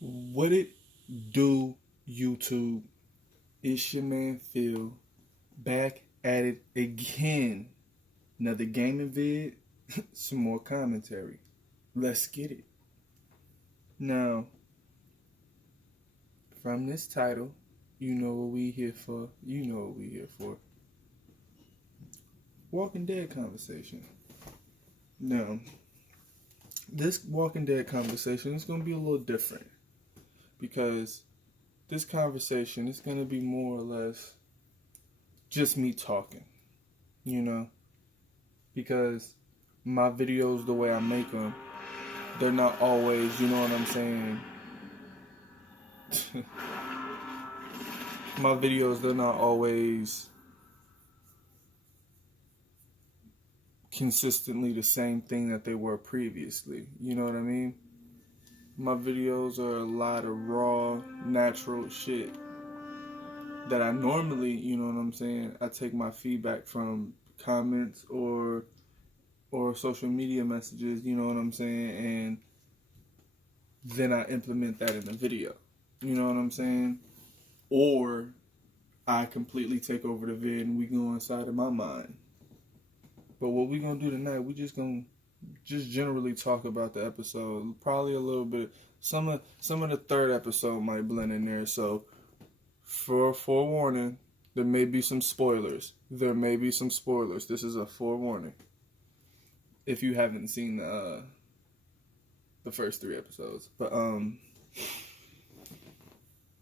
What it do, YouTube? It's your man Phil back at it again. Another gaming vid, some more commentary. Let's get it. Now, from this title, you know what we here for. You know what we here for. Walking Dead conversation. Now, this Walking Dead conversation is going to be a little different because this conversation is going to be more or less just me talking, you know, because my videos, the way I make them, they're not always, you know what I'm saying? My videos, they're not always consistently the same thing that they were previously. You know what I mean? My videos are a lot of raw, natural shit that I normally, you know what I'm saying, I take my feedback from comments or social media messages, you know what I'm saying, and then I implement that in the video. You know what I'm saying? Or I completely take over the vid and we go inside of my mind. But what we gonna do tonight, we just gonna generally talk about the episode. Probably a little bit. Some of the third episode might blend in there. So for forewarning, there may be some spoilers. This is a forewarning. If you haven't seen the first 3 episodes, but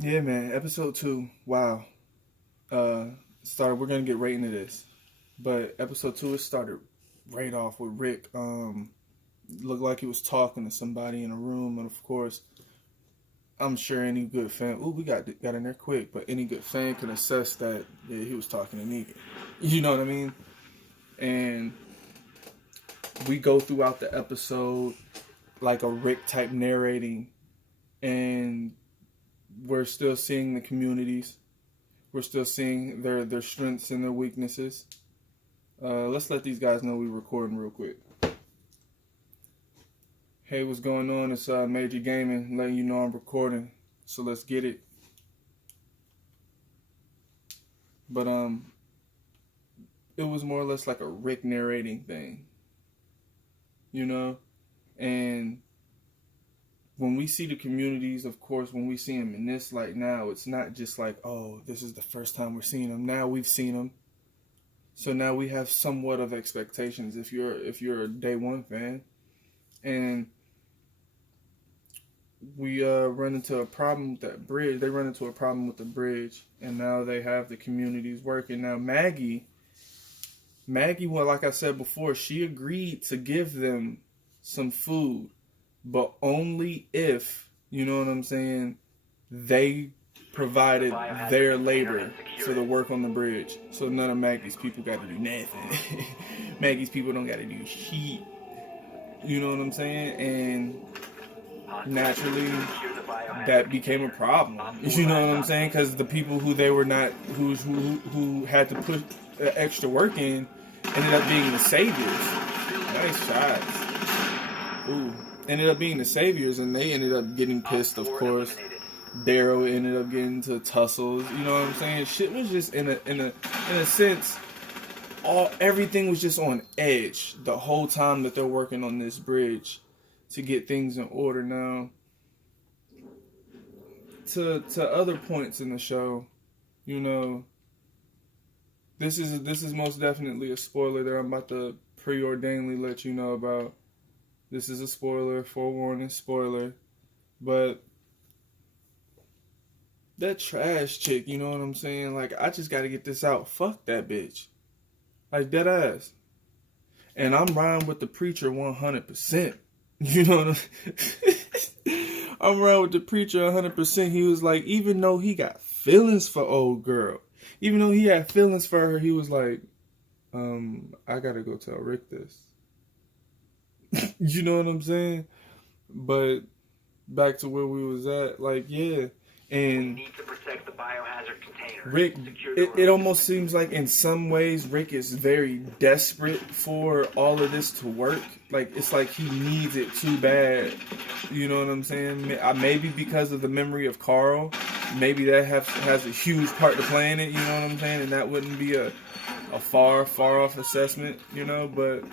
yeah, man, episode 2. Wow. We're gonna get right into this. But episode 2, it started right off with Rick. Looked like he was talking to somebody in a room, and of course, I'm sure any good fan. We got in there quick, but any good fan can assess that he was talking to Negan. You know what I mean? And we go throughout the episode like a Rick type narrating, and we're still seeing the communities. We're still seeing their strengths and their weaknesses. Let's let these guys know we're recording real quick. Hey, what's going on? It's Major Gaming, letting you know I'm recording. So let's get it. But it was more or less like a Rick narrating thing, you know. And when we see the communities, of course, when we see them in this light now, it's not just like, oh, this is the first time we're seeing them. Now we've seen them. So now we have somewhat of expectations if you're a day one fan. And we run into a problem with that bridge. They run into a problem with the bridge, and now they have the communities working. Now Maggie, well, like I said before, she agreed to give them some food, but only if, you know what I'm saying, they provided their labor for the work on the bridge. So none of Maggie's people got to do nothing. Maggie's people don't got to do shit. You know what I'm saying? And naturally, that became a problem. You know what I'm saying? Because the people who they were not, who had to put extra work in, ended up being the saviors. Nice shots. Ooh. Ended up being the saviors, and they ended up getting pissed, of course. Daryl ended up getting to tussles. You know what I'm saying? Shit was just in a sense, everything was just on edge the whole time that they're working on this bridge to get things in order. Now, to other points in the show, you know, this is most definitely a spoiler that I'm about to preordainedly let you know about. This is a spoiler, forewarning spoiler, but that trash chick, you know what I'm saying? Like, I just gotta get this out. Fuck that bitch. Like, dead ass. And I'm riding with the preacher 100%. You know what I'm riding with the preacher 100%. He was like, even though he got feelings for old girl, even though he had feelings for her, he was like, I gotta go tell Rick this. You know what I'm saying? But back to where we was at, like, yeah. And Rick, it almost seems like in some ways Rick is very desperate for all of this to work. Like, it's like he needs it too bad. You know what I'm saying? Maybe because of the memory of Carl. Maybe that has a huge part to play in it. You know what I'm saying? And that wouldn't be a far off assessment, you know, but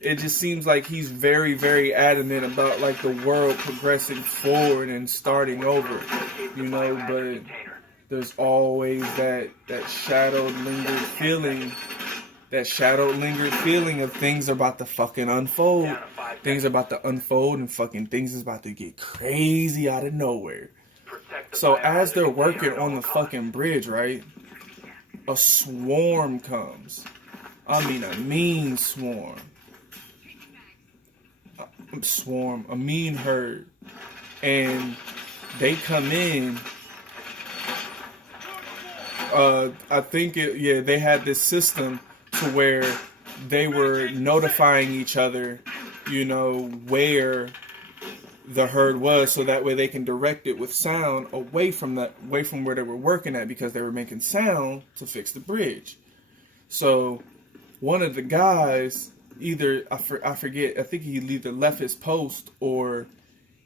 it just seems like he's very, very adamant about like the world progressing forward and starting over, you know, but there's always that shadowed, lingered feeling of things are about to fucking unfold. Things are about to unfold and fucking things is about to get crazy out of nowhere. So as they're working on the fucking bridge, right, a swarm comes. I mean a mean swarm. A mean herd. And they come in. I think they had this system to where they were notifying each other, you know, where the herd was, so that way they can direct it with sound away from where they were working at, because they were making sound to fix the bridge. So one of the guys, either I forget, I think he either left his post or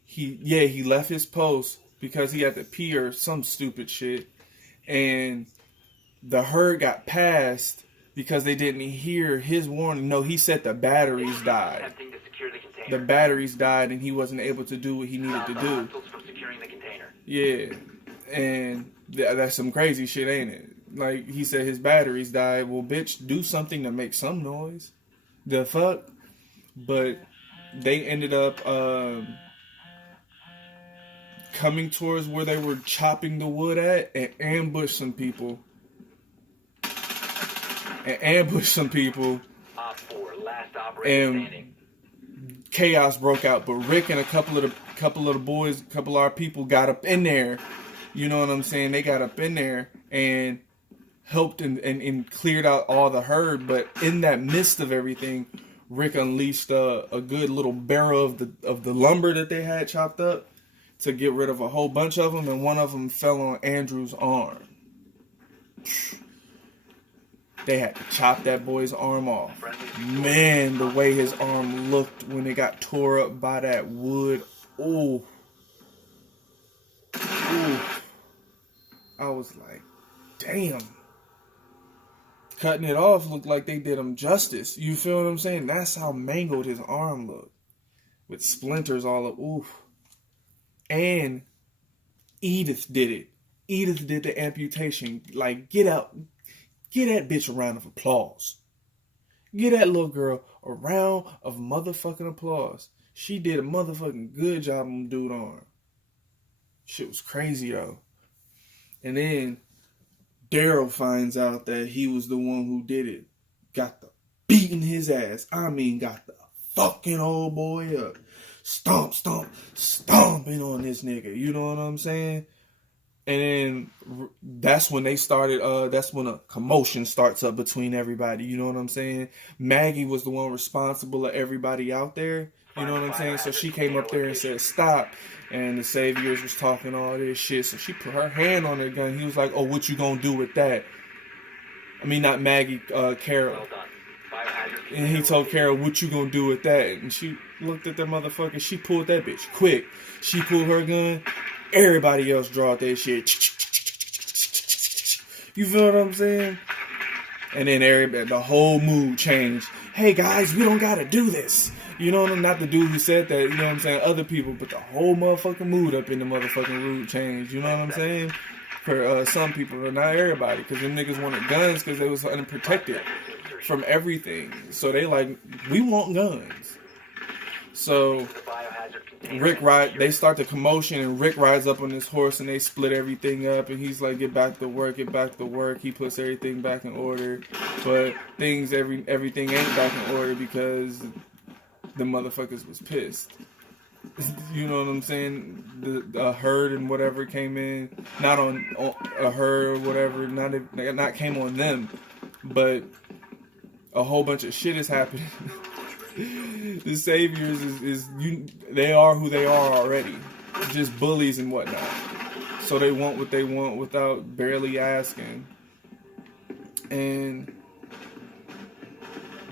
he left his post because he had to pee or some stupid shit, and the herd got passed because they didn't hear his warning. No, he said the batteries died. The batteries died and he wasn't able to do what he needed to do. Yeah, and that's some crazy shit, ain't it? Like, he said his batteries died. Well, bitch, do something to make some noise. The fuck? But they ended up coming towards where they were chopping the wood at and ambushed some people. And chaos broke out. But Rick and a couple of the boys, a couple of our people got up in there. You know what I'm saying? They got up in there and helped and cleared out all the herd. But in that midst of everything, Rick unleashed a good little barrel of the lumber that they had chopped up to get rid of a whole bunch of them, and one of them fell on Andrew's arm. They had to chop that boy's arm off. Man, the way his arm looked when it got tore up by that wood. Ooh. I was like, damn. Cutting it off looked like they did him justice. You feel what I'm saying? That's how mangled his arm looked. With splinters all up. Ooh. And Edith did it. Edith did the amputation. Like, get out. Get that bitch a round of applause. Get that little girl a round of motherfucking applause. She did a motherfucking good job on dude's arm. Shit was crazy, though. And then Daryl finds out that he was the one who did it. Got the beating his ass. I mean, got the fucking old boy up. Stomping on this nigga. You know what I'm saying? And then that's when they started, that's when a commotion starts up between everybody. You know what I'm saying? Maggie was the one responsible of everybody out there. You know what I'm saying? So she came up there and said, stop. And the Saviors was talking all this shit. So she put her hand on her gun. He was like, oh, what you gonna do with that? I mean, not Maggie, Carol. And he told Carol, what you gonna do with that? And she looked at that motherfucker. She pulled that bitch quick. She pulled her gun. Everybody else draw their shit. You feel what I'm saying? And then the whole mood changed. Hey guys, we don't gotta do this. You know what I'm not the dude who said that, you know what I'm saying? Other people, but the whole motherfucking mood up in the motherfucking room changed. You know what I'm saying? For some people, but not everybody. Because them niggas wanted guns because they was unprotected from everything. So they like, we want guns. So they start the commotion, and Rick rides up on his horse, and they split everything up, and he's like, get back to work. He puts everything back in order, but everything ain't back in order because the motherfuckers was pissed. You know what I'm saying? The herd and whatever came in, not on a herd or whatever, not came on them, but a whole bunch of shit is happening. The Saviors they are who they are already, just bullies and whatnot. so they want what they want without barely asking. And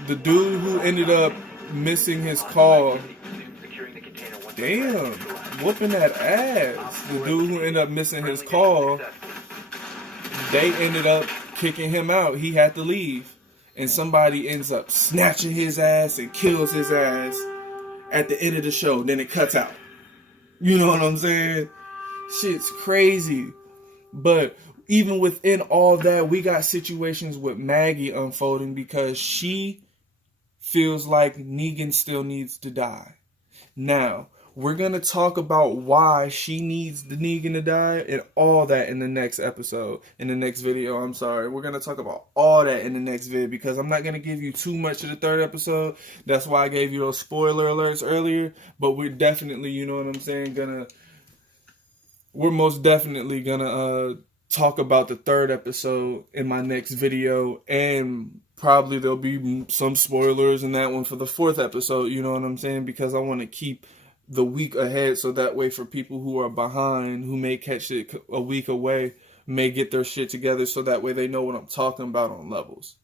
the dude who ended up missing his call, damn, whooping that ass. The dude who ended up missing his call, they ended up kicking him out. He had to leave. And somebody ends up snatching his ass and kills his ass at the end of the show. Then it cuts out. You know what I'm saying? Shit's crazy. But even within all that, we got situations with Maggie unfolding because she feels like Negan still needs to die. Now, we're going to talk about why she needs the Negan to die and all that in the next episode, in the next video. I'm sorry. We're going to talk about all that in the next video because I'm not going to give you too much of the third episode. That's why I gave you those spoiler alerts earlier. But we're definitely, you know what I'm saying, we're most definitely going to talk about the third episode in my next video. And probably there'll be some spoilers in that one for the fourth episode, you know what I'm saying? Because I want to keep the week ahead so that way for people who are behind, who may catch it a week away, may get their shit together so that way they know what I'm talking about on levels.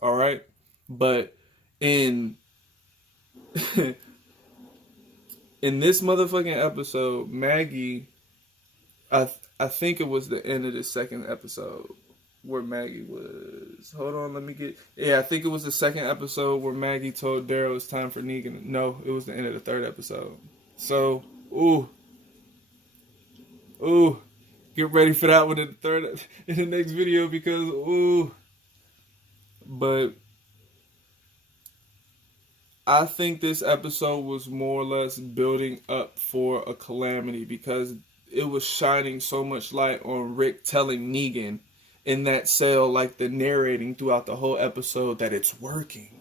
All right? But in in this motherfucking episode, Maggie, I think it was the end of the second episode where Maggie was... Hold on, let me get... Yeah, I think it was the second episode where Maggie told Daryl it's time for Negan. No, it was the end of the third episode. So, get ready for that one in the next video because, But I think this episode was more or less building up for a calamity because it was shining so much light on Rick telling Negan in that cell, like the narrating throughout the whole episode, that it's working.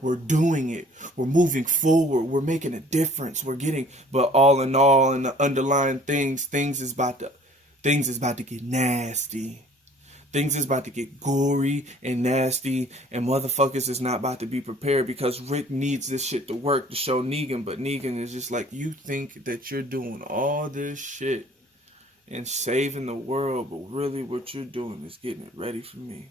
We're doing it. We're moving forward. We're making a difference. We're getting, but all in all, in the underlying things is about to get nasty. Things is about to get gory and nasty, and motherfuckers is not about to be prepared because Rick needs this shit to work to show Negan, but Negan is just like, you think that you're doing all this shit and saving the world, but really what you're doing is getting it ready for me.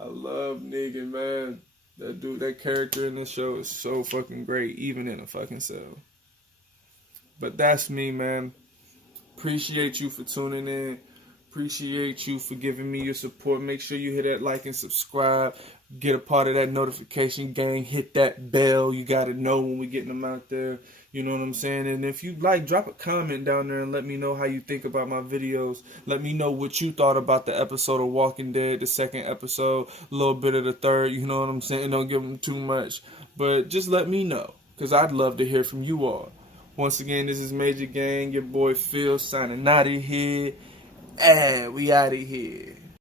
I love Negan, man. That dude, that character in this show is so fucking great, even in a fucking cell. But that's me, man. Appreciate you for tuning in. Appreciate you for giving me your support. Make sure you hit that like and subscribe. Get a part of that notification gang. Hit that bell. You got to know when we getting them out there. You know what I'm saying? And if you like, drop a comment down there and let me know how you think about my videos. Let me know what you thought about the episode of Walking Dead, the second episode, a little bit of the third. You know what I'm saying? Don't give them too much. But just let me know, because I'd love to hear from you all. Once again, this is Major Gang, your boy Phil signing out of here. And we out of here.